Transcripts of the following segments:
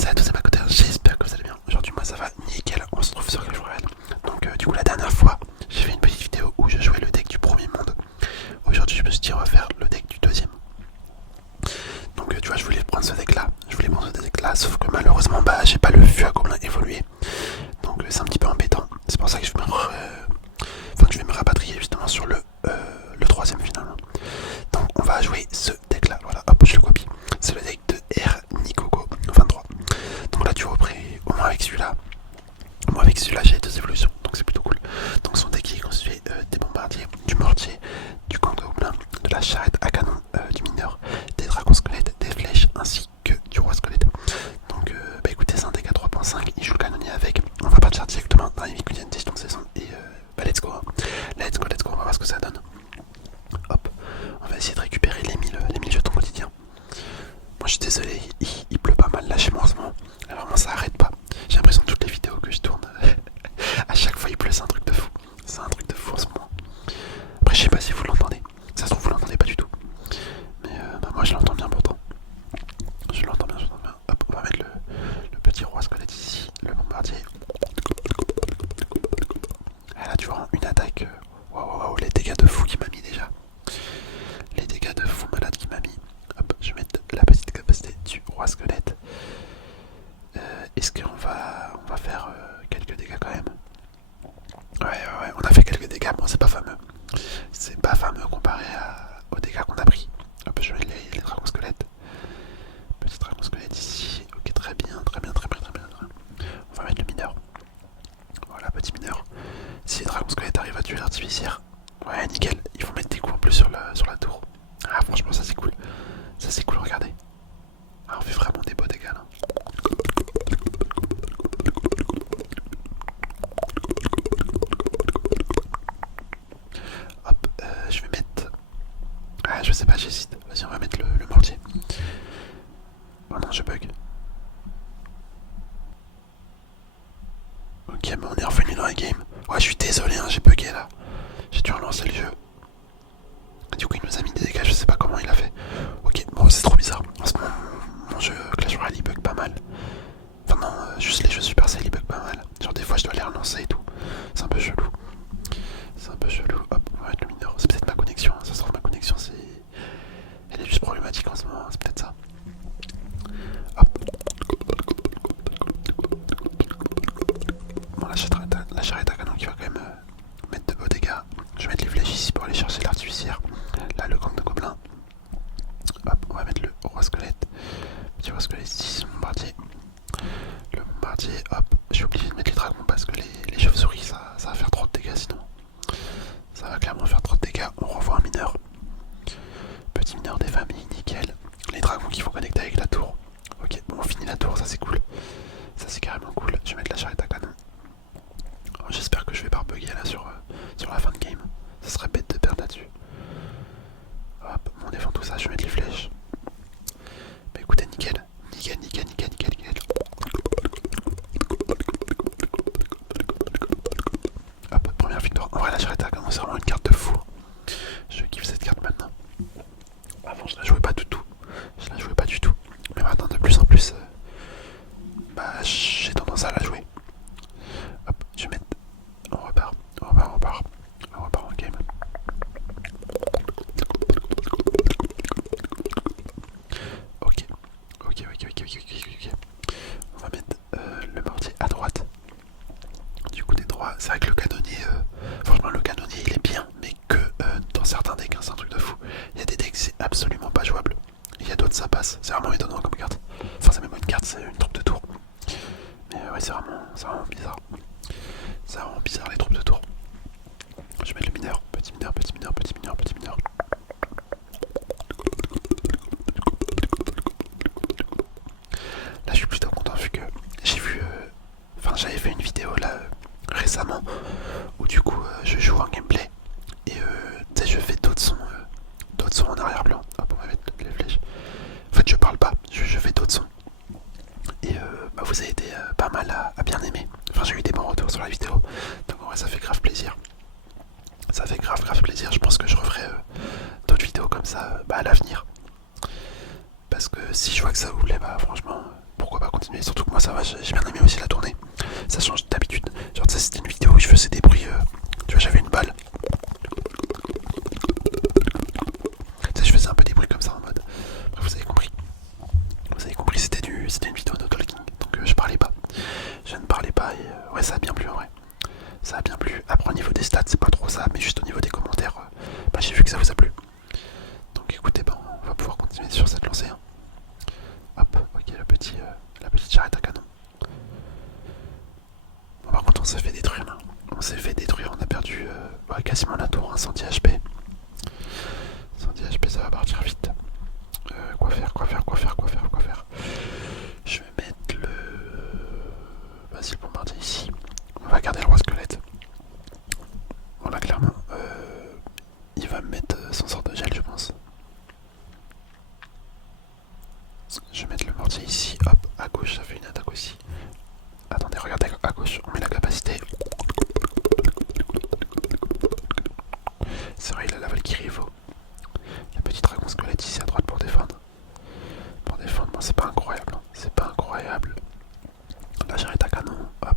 salut à tous et ma côté, j'espère que vous allez bien. Aujourd'hui moi ça va nickel, on se trouve sur Clash Royale. Donc du coup la dernière fois j'ai fait une petite vidéo où je jouais le deck du premier monde. Aujourd'hui je me suis dit on va faire le deck du deuxième. Donc tu vois je voulais prendre ce deck là, sauf que malheureusement bah j'ai pas le fût à gobelin évolué. Donc c'est un petit peu embêtant, c'est pour ça que je vais me rapatrier justement sur le troisième finalement. Donc on va jouer ce deck là, voilà hop je le copie. C'est le deck de R Nikoko 23. Donc là tu vois au moins avec celui-là, moi avec celui-là j'ai 2 évolutions, donc c'est plutôt cool. Donc son deck est constitué des bombardiers, du mortier, du camp gobelin, de la charrette à canon, du mineur, des dragons squelettes, des flèches ainsi que du roi squelette. Donc bah écoutez c'est un deck à 3.5, il joue le canonnier avec. On va partir directement dans les quotidiennes de saison et bah let's go, let's go, on va voir ce que ça donne. Hop, on va essayer de récupérer les 1000 jetons quotidiens. Moi je suis désolé, il pleut pas mal là chez moi en ce moment. Là, vraiment ça arrête pas. J'ai l'impression que toutes les vidéos que je tourne, à chaque fois il pleut, c'est un truc de fou. C'est un truc de fou en ce moment. Après je sais pas si vous l'entendez. Ça se trouve vous l'entendez pas du tout. Mais bah, moi je l'entends bien pourtant. Je l'entends bien. Hop, on va mettre le petit roi squelette ici, le bombardier. Et là tu vois une attaque. Waouh, les dégâts de fou qu'il m'a mis déjà. Les dégâts de fou malade qu'il m'a mis. Hop, je vais mettre la petite capacité du roi squelette. Est-ce qu'on va faire quelques dégâts quand même? Ouais, on a fait quelques dégâts, bon c'est pas fameux. C'est pas fameux comparé aux dégâts qu'on a pris. Hop, je mets les dragons squelettes. Petit dragon squelette ici. Ok, très bien. On va mettre le mineur. Voilà, petit mineur. Si les dragons squelettes arrivent à tuer l'artificière, ouais, nickel. Ils vont mettre des coups en plus sur la tour. Ah, franchement, ça c'est cool. Ça c'est cool, regardez. Ah, on fait vraiment des beaux dégâts là. Hop, je vais mettre... Ah, je sais pas, j'hésite. Vas-y, on va mettre le mortier. Oh non, je bug. Ok, mais on est revenu dans la game. Ouais, je suis désolé, hein, j'ai bugué là. J'ai dû relancer le jeu. Du coup, il nous a mis des dégâts, je sais pas comment il a fait. Ok, bon, c'est trop bizarre. En ce moment, mon jeu Clash Royale il bug pas mal. Enfin, non, juste les jeux Supercell ils bug pas mal. Genre, des fois, je dois les relancer et tout. C'est un peu chelou. Hop, on va mettre le mineur. C'est peut-être ma connexion. Ça se trouve, ma connexion, elle est juste problématique en ce moment. C'est peut-être ça. Hop. Bon, la charrette à canon qui va quand même mettre de beaux dégâts. Je vais mettre les flèches ici pour aller chercher l'artificière. Là, le camp de gobelins. Hop, on va mettre le roi squelette. Petit roi squelette ici, le bombardier. Le bombardier, hop. Je suis obligé de mettre les dragons parce que les chauves-souris, ça va faire trop de dégâts sinon. Ça va clairement faire trop de dégâts. On renvoie un mineur. Petit mineur des familles, nickel. Les dragons qui vont connecter avec la tour. Ok, bon, on finit la tour, ça c'est cool. Ça c'est carrément cool. Je vais mettre la charrette à canon. J'espère que je vais pas bugger là sur la fin de game. Ça serait bête de perdre là-dessus. Hop, on défend tout ça, je vais mettre les flèches. Bah écoutez, nickel. Hop, première victoire. En vrai, la charrette à canon, c'est vraiment une carte de fou. Je kiffe cette carte maintenant. Avant, je la jouais pas du tout. Mais maintenant, de plus en plus, bah, j'ai tendance à la jouer. Hop, je vais mettre. On repart en game. Ok. On va mettre le mortier à droite. Du coup, des droits. C'est vrai que le canonnier, franchement, le canonnier il est bien, mais que dans certains decks, hein, c'est un truc de fou. Il y a des decks, c'est absolument pas jouable. Il y a d'autres, ça passe. C'est vraiment étonnant comme carte. Enfin, c'est même pas une carte, c'est une troupe de tour. Mais ouais, c'est vraiment bizarre. C'est vraiment bizarre les troupes de tour. Je vais mettre le mineur. Petit mineur. Là, je suis plutôt content vu que j'ai vu. Enfin, j'avais fait une vidéo là récemment où du coup je joue en gameplay et tu sais, je fais d'autres sons en arrière-plan. Hop, on va mettre les flèches. En fait, je parle pas, je fais d'autres sons. Et bah, vous avez été pas mal à bien aimer. Enfin, j'ai eu des bons retours sur la vidéo. Donc, en vrai, ça fait grave plaisir. Ça fait grave plaisir. Je pense que je referai d'autres vidéos comme ça à l'avenir. Parce que si je vois que ça vous plaît, bah franchement, pourquoi pas continuer. Surtout moi ça va, j'ai bien aimé aussi la tournée. Ça change d'habitude. Genre ça c'était une vidéo où je faisais des bruits, tu vois j'avais une balle. Tu sais je faisais un peu des bruits comme ça en mode. Bref vous avez compris. Vous avez compris c'était une vidéo de talking. Donc je parlais pas. Je ne parlais pas et ouais ça a bien plu en vrai. Ça a bien plu. Après au niveau des stats c'est pas trop ça, mais juste au niveau des commentaires, bah, j'ai vu que ça vous a plu. Donc écoutez, bah, on va pouvoir continuer sur cette lancée. Hein. Hop, ok la petite charrette à canon. Bon, par contre on s'est fait détruire là. On s'est fait détruire, on a perdu ouais, quasiment la tour, hein, 110 HP. 110 HP ça va partir vite. Quoi faire. Je vais mettre le... Vas-y le bombardier ici. On va garder le roi squelette. Bon là clairement, il va me mettre son sort de gel je pense. Je vais mettre le mortier ici, hop, à gauche ça fait une attaque aussi. Attendez, regardez à gauche, on met la capacité. C'est vrai, il a la Valkyrie Evo. La petite dragon squelette ici à droite pour défendre. Pour défendre, bon c'est pas incroyable, hein. C'est pas incroyable. Là j'arrête à canon, hop.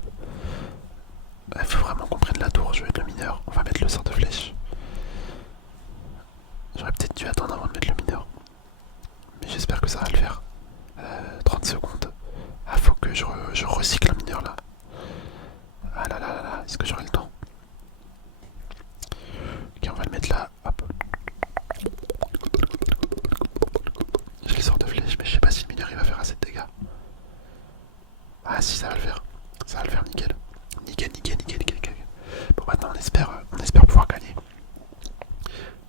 Il faut vraiment qu'on prenne la tour, je vais être le mineur. On va mettre le sort de flèche. J'aurais peut-être dû attendre avant de mettre le mineur. Mais j'espère que ça va le faire. 30 secondes. Ah, faut que je recycle un mineur là. Ah là là là là, est-ce que j'aurai le temps? Ok, on va le mettre là. Hop. Je les sors de flèche, mais je sais pas si le mineur il va faire assez de dégâts. Ah si, ça va le faire. Ça va le faire, nickel. Nickel. Bon, maintenant on espère pouvoir gagner.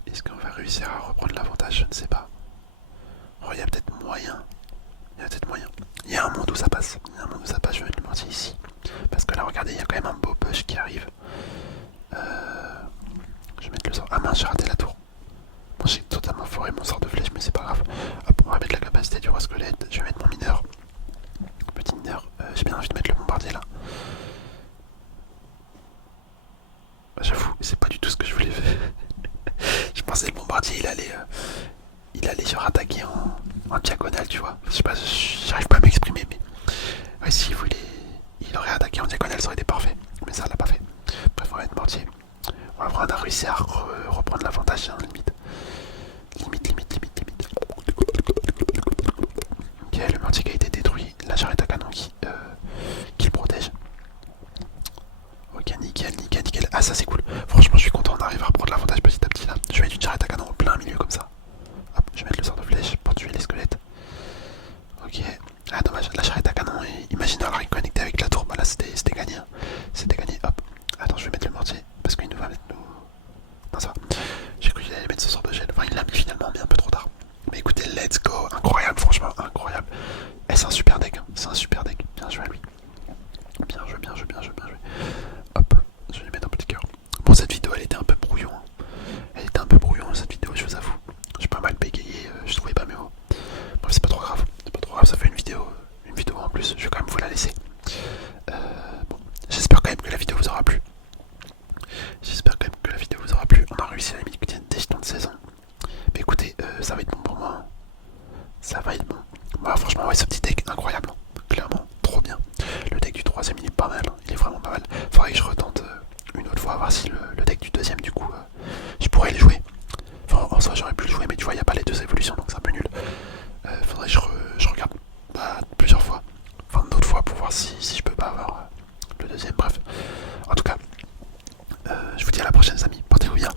Est-ce qu'on va réussir à reprendre l'avantage? Je ne sais pas. Oh, il y a peut-être moyen. Il y a un monde où ça passe. Je vais mettre le mortier ici. Parce que là, regardez, il y a quand même un beau push qui arrive. Je vais mettre le sort. Ah mince, j'ai raté la tour. Bon, j'ai totalement foré mon sort de flèche, mais c'est pas grave. Hop, on va mettre la capacité du roi squelette. Je vais mettre mon mineur. Petit mineur. J'ai bien envie de mettre le bombardier là. J'avoue, c'est pas du tout ce que je voulais faire. Je pensais que le bombardier il allait genre attaquer en diagonale, tu vois. Je sais pas, j'arrive pas à m'exprimer, mais ouais, s'il voulait, il aurait attaqué en diagonale, ça aurait été parfait. Mais ça l'a pas fait. Bref, on va être mortier. On a réussi à reprendre l'avantage, hein, limite. Ok, le mortier qui a été détruit. La charrette à canon qui le protège. Ok, nickel. Ah, ça c'est cool. Franchement, je suis content, on arrive à reprendre l'avantage petit à petit là. Je vais mettre une charrette à canon en plein milieu comme ça. Hop, je vais mettre le sort de flèche pour tuer les squelettes. Ok. Ah, dommage, la charrette à canon, imagine avoir connecté avec la tour. Bah là, c'était gagné. Hein. C'était gagné, hop. Attends, je vais mettre le mortier parce qu'il nous va mettre nous. Non, ça va. J'ai cru qu'il allait mettre ce sort de gel. Enfin, il l'a mis finalement, mais un peu trop tard. Mais écoutez, let's go. Incroyable, franchement, incroyable. Et c'est un super deck. Hein. C'est un super deck. Bien joué à lui. Bien joué. Hop, je vais lui mettre un petit cœur. Bon, cette vidéo, elle était un peu brouillon. Hein. Elle était un peu brouillon, cette vidéo, je vous avoue. J'ai pas mal bégayé, je trouvais pas mes mots. Bref, c'est pas trop grave. Ça fait une vidéo en plus. Je vais quand même vous la laisser. Bon, j'espère quand même que la vidéo vous aura plu. On a réussi à limiter des jetons de saison. Mais écoutez, ça va être bon pour moi. Hein. Ça va être bon. Moi, franchement, ouais, ce petit deck, incroyable. Hein. Clairement, trop bien. Le deck du troisième, il est pas mal. Hein. Il est vraiment pas mal. Faudrait que je retente une autre fois, voir si le deck du deuxième, du coup, je pourrais le jouer. Enfin, en soi, j'aurais pu le jouer, mais tu vois, il n'y a pas les deux évolutions, donc c'est un peu nul. Faudrait que je regarde plusieurs fois. Enfin, d'autres fois pour voir si je peux pas avoir le deuxième. Bref. En tout cas, je vous dis à la prochaine, les amis. Portez-vous bien.